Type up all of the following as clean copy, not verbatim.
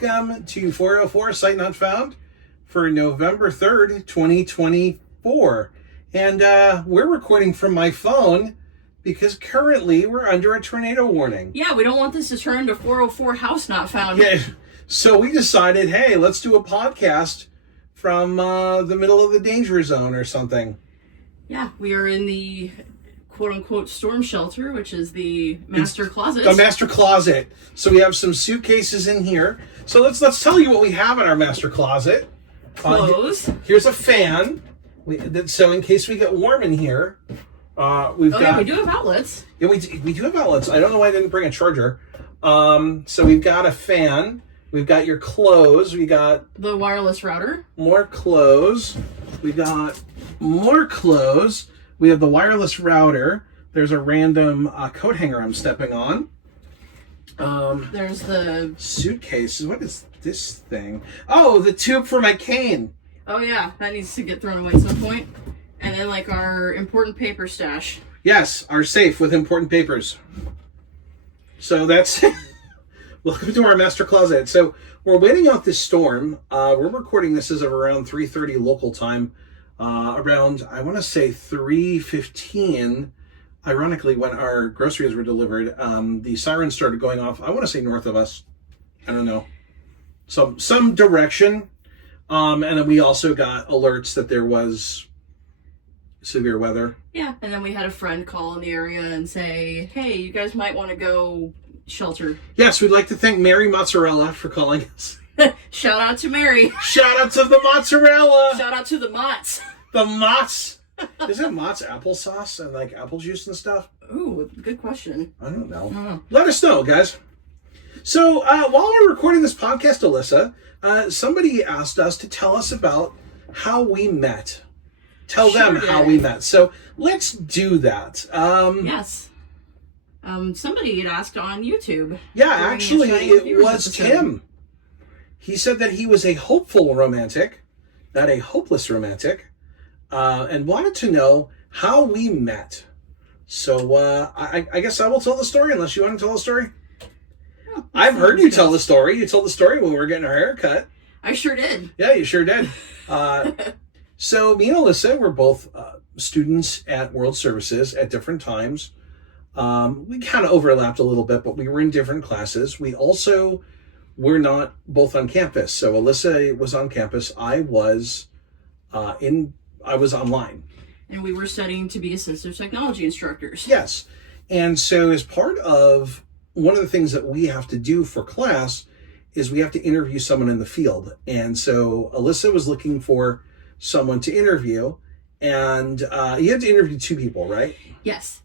welcome to 404 Sight Not Found for November 3rd, 2024. And we're recording from my phone because currently we're under a tornado warning. Yeah, we don't want this to turn into 404 House Not Found. Yeah, so we decided, hey, let's do a podcast from the middle of the danger zone or something. Yeah, we are in the quote-unquote storm shelter, which is the master closet. The master closet. So we have some suitcases in here. So let's tell you what we have in our master closet. Clothes. Here's a fan. So in case we get warm in here, we've got... yeah, we do have outlets. Yeah, we do have outlets. I don't know why I didn't bring a charger. So we've got a fan. We've got your clothes. We got... the wireless router. More clothes. We got more clothes. We have the wireless router. There's a random coat hanger I'm stepping on. There's the... suitcases. What is this thing? Oh, the tube for my cane. oh yeah, that needs to get thrown away at some point. And then like our important paper stash. Yes, our safe with important papers. So that's... welcome to our master closet. So we're waiting out this storm. We're recording this as of around 3:30 local time. Around, I want to say 3:15, ironically, when our groceries were delivered, the sirens started going off. I want to say north of us. I don't know. Some direction. And then we also got alerts that there was severe weather. Yeah, and then we had a friend call in the area and say, hey, you guys might want to go shelter. Yes, we'd like to thank Mary Mozzarella for calling us. Shout out to Mary. Shout out to the mozzarella. Shout out to the Mott's. The Mott's. Isn't Mott's applesauce and like apple juice and stuff? Ooh, good question. I don't know. Oh. Let us know, guys. So while we're recording this podcast, Alyssa, somebody asked us to tell us about how we met. Tell them how we met. So let's do that. Yes. Somebody had asked on YouTube. Yeah, actually, it was Tim. He said that he was a hopeful romantic, not a hopeless romantic, and wanted to know how we met. So I guess I will tell the story, unless you want to tell the story. Oh, I've heard you tell the story. You told the story when we were getting our hair cut. I sure did. Yeah, you sure did. So me and Alyssa were both students at World Services at different times. We kind of overlapped a little bit, but we were in different classes. We also were not both on campus. So Alyssa was on campus. I was online. And we were studying to be assistive technology instructors. Yes. And so as part of one of the things that we have to do for class is we have to interview someone in the field. And so Alyssa was looking for someone to interview, and you had to interview two people, right? Yes.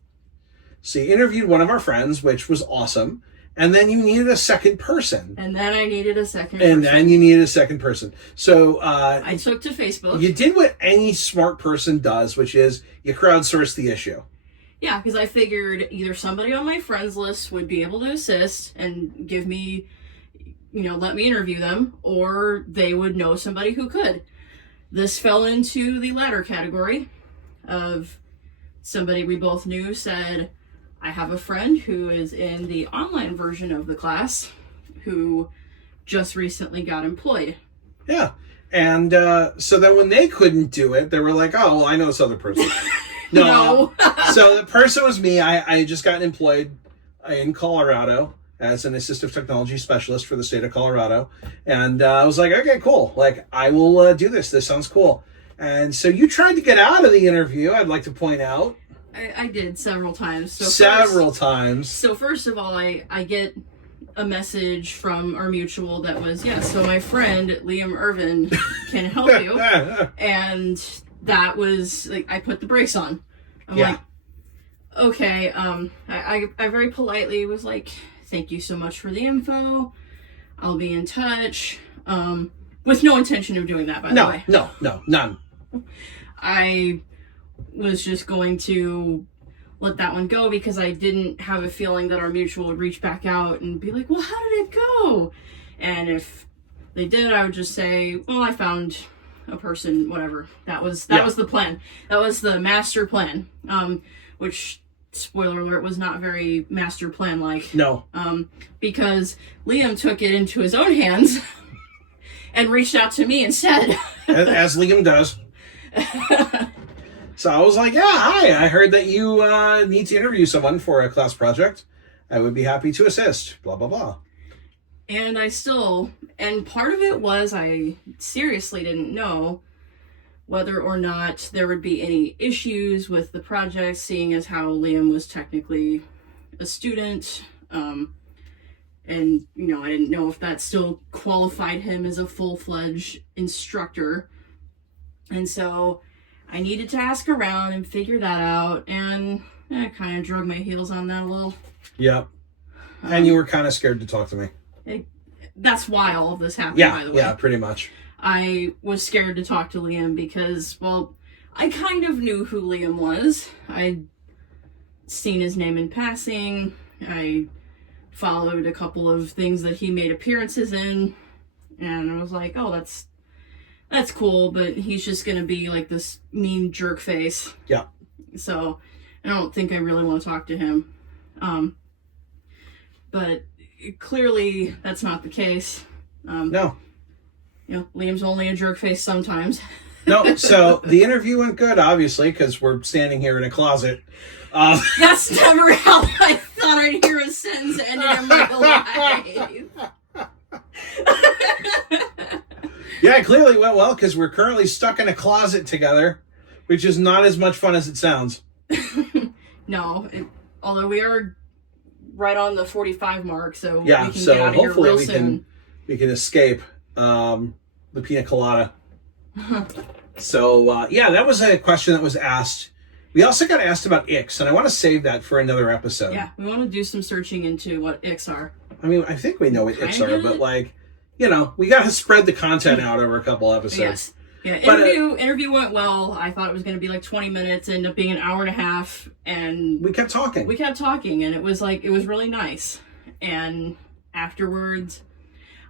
So you interviewed one of our friends, which was awesome. And then you needed a second person. And then I needed a second person. And then you needed a second person. So I took to Facebook. You did what any smart person does, which is you crowdsource the issue. Yeah, because I figured either somebody on my friends list would be able to assist and give me, let me interview them, or they would know somebody who could. This fell into the latter category of somebody we both knew said, I have a friend who is in the online version of the class who just recently got employed. Yeah. And so then when they couldn't do it, they were like, oh, well, I know this other person. No. So the person was me. I just got employed in Colorado as an assistive technology specialist for the state of Colorado. And I was like, okay, cool. Like, I will do this. This sounds cool. And so you tried to get out of the interview, I'd like to point out. I did several times. So first of all, I get a message from our mutual that was, so my friend Liam Irvin can help you. And that was like, I put the brakes on. I'm like, okay. I very politely was like, thank you so much for the info. I'll be in touch. With no intention of doing that, by the way. No, none. I was just going to let that one go because I didn't have a feeling that our mutual would reach back out and be like, well, how did it go? And if they did, I would just say, well, I found a person, whatever. That was the plan. That was the master plan, which spoiler alert, was not very master plan like. No. Because Liam took it into his own hands and reached out to me instead. As Liam does. So I was like, yeah, hi, I heard that you need to interview someone for a class project. I would be happy to assist. Blah, blah, blah. And and part of it was I seriously didn't know whether or not there would be any issues with the project, seeing as how Liam was technically a student. And, I didn't know if that still qualified him as a full-fledged instructor. And so I needed to ask around and figure that out, and I kind of drug my heels on that a little. Yep. And you were kind of scared to talk to me. That's why all of this happened, by the way. Yeah, pretty much. I was scared to talk to Liam because, well, I kind of knew who Liam was. I'd seen his name in passing. I followed a couple of things that he made appearances in, and I was like, oh, that's cool, but he's just gonna be like this mean jerk face. Yeah. So I don't think I really want to talk to him. But clearly that's not the case. No. Liam's only a jerk face sometimes. No, so the interview went good, obviously, because we're standing here in a closet. That's never how I thought I'd hear a sentence ended in my life. Yeah, it clearly went well, because we're currently stuck in a closet together, which is not as much fun as it sounds. No, although we are right on the 45 mark, so yeah, we can so get out of here hopefully real soon. we can escape the pina colada. So, that was a question that was asked. We also got asked about icks, and I want to save that for another episode. Yeah, we want to do some searching into what icks are. I mean, I think we know what icks are, but we got to spread the content out over a couple episodes. Yes. Yeah, interview went well. I thought it was going to be like 20 minutes, ended up being an hour and a half, and we kept talking. And it was really nice. And afterwards,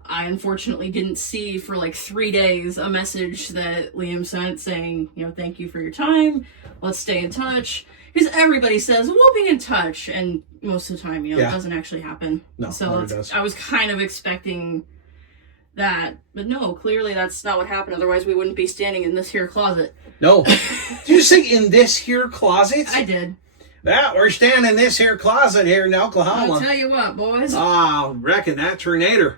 I unfortunately didn't see for like 3 days a message that Liam sent saying, thank you for your time. Let's stay in touch. Because everybody says, we'll be in touch. And most of the time, it doesn't actually happen. No, so never does. I was kind of expecting that. But no, clearly that's not what happened. Otherwise, we wouldn't be standing in this here closet. No. Did you say in this here closet? I did. Yeah, we're standing in this here closet here in Oklahoma. I'll tell you what, boys. Ah, reckon that tornado.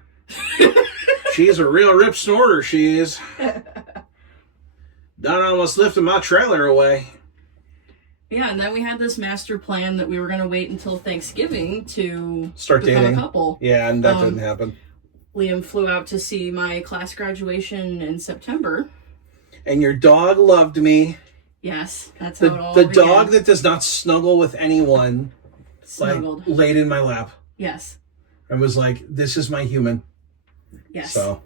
She's a real rip snorter, she is. Done almost lifted my trailer away. Yeah, and then we had this master plan that we were going to wait until Thanksgiving to start become dating. A couple. Yeah, and that didn't happen. Liam flew out to see my class graduation in September. And your dog loved me. Yes, that's how it all The began. dog that does not snuggle with anyone, snuggled, laid in my lap. Yes. I was like, this is my human. Yes. So,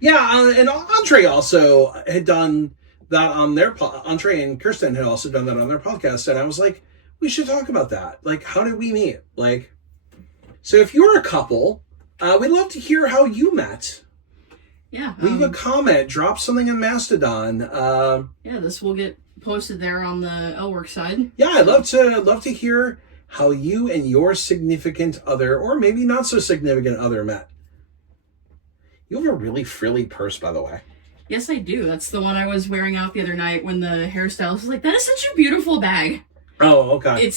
yeah, and Andre also had done that on their Andre and Kirsten had also done that on their podcast, and I was like, we should talk about that. Like, how did we meet? So if you're a couple, we'd love to hear how you met. Yeah. Leave a comment, drop something on Mastodon. This will get posted there on the L-Work side. Yeah, I'd love to hear how you and your significant other, or maybe not so significant other, met. You have a really frilly purse, by the way. Yes, I do. That's the one I was wearing out the other night when the hairstylist was like, that is such a beautiful bag. Oh, okay.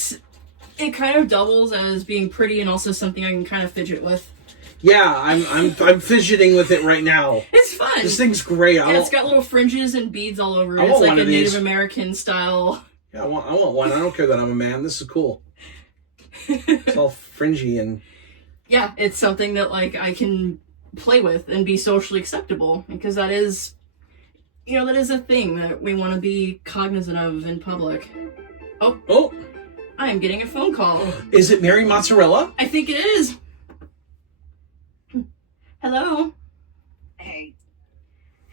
It kind of doubles as being pretty and also something I can kind of fidget with. Yeah, I'm fidgeting with it right now. It's fun. This thing's great. Yeah, it's got little fringes and beads all over it. It's like a Native American style. Yeah, I want one. I don't care that I'm a man. This is cool. It's all fringy and... Yeah, it's something that I can play with and be socially acceptable, because that is a thing that we want to be cognizant of in public. Oh! I am getting a phone call. Is it Mary Mozzarella? I think it is. Hello. Hey.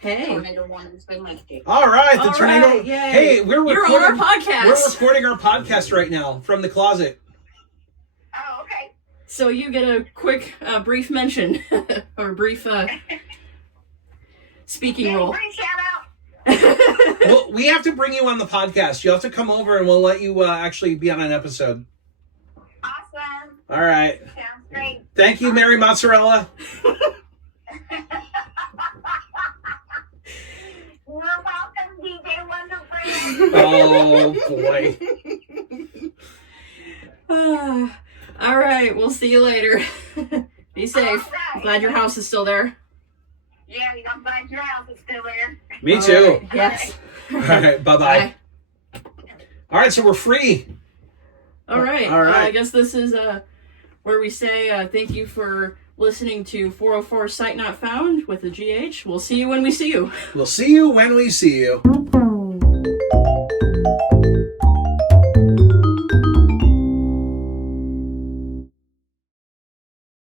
Tornado one has been lifted. All right, the tornado. Right, hey, you're on our podcast. We're recording our podcast right now from the closet. Oh, okay. So you get a quick, brief mention or brief speaking role. Shout out. Well, we have to bring you on the podcast. You'll have to come over, and we'll let you actually be on an episode. All right. Sounds great. Thank you, Mary Mozzarella. You're welcome, DJ Wonderfree. Oh, boy. All right, we'll see you later. Be safe. Right. Glad your house is still there. Yeah, I'm glad your house is still there. Me too. Right, yes. All right, bye-bye. Bye. All right, so we're free. All right. All right. I guess this is where we say thank you for listening to 404 Sight Not Found with the GH. We'll see you when we see you. We'll see you when we see you.